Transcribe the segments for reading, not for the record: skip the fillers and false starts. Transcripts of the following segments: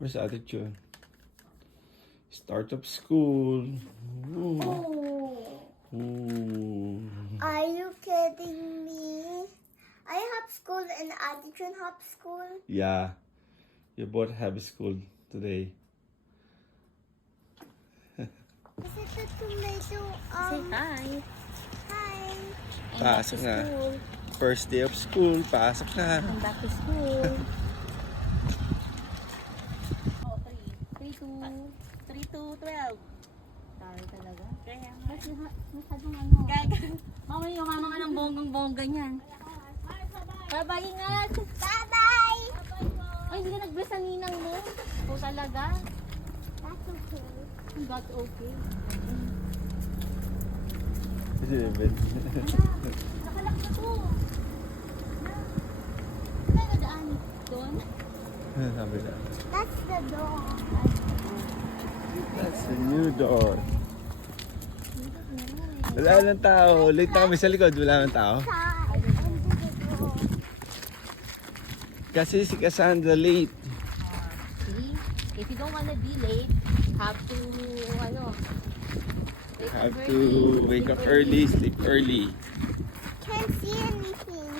Where's attitude? Start of school. Ooh. Oh. Ooh. Are you kidding me? I have school and Adrian have school. Yeah. You both have school today. Is it the tomato? Say hi. Hi. Pasok na. First day of school. Pasok na. Come back to school. Oh, 3 to 12. Tayo talaga. Kaya nga. Masyadong ano. Mamaya yung ka ng bonggang-bongga niyan. Bye-bye, ingat. Bye-bye. Ay, hindi ka nag-bless ang ninang mo. O talaga? That's okay. That's okay. Nakalak na to. Saan na daan? Doon? Sabi na. That's the door. That's the new door. Wala nang tao. Late na kami sa likod. Wala nang tao. Side and the door. Kasi si Cassandra late. See? If you don't wanna be late, have to, Have to wake up early, sleep early. Can't see anything.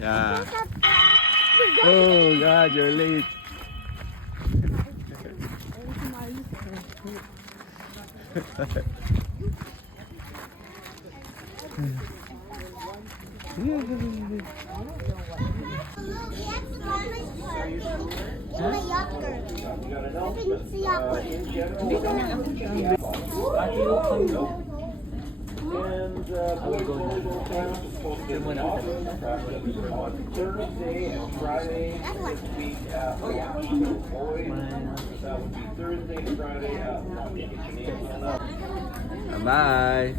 Yeah. Look up there. Oh God, you're late. Look, we have to go in my yachter. I think it's the yachter. Thursday and Friday That's what. week boys. That would be Thursday and Friday. Bye.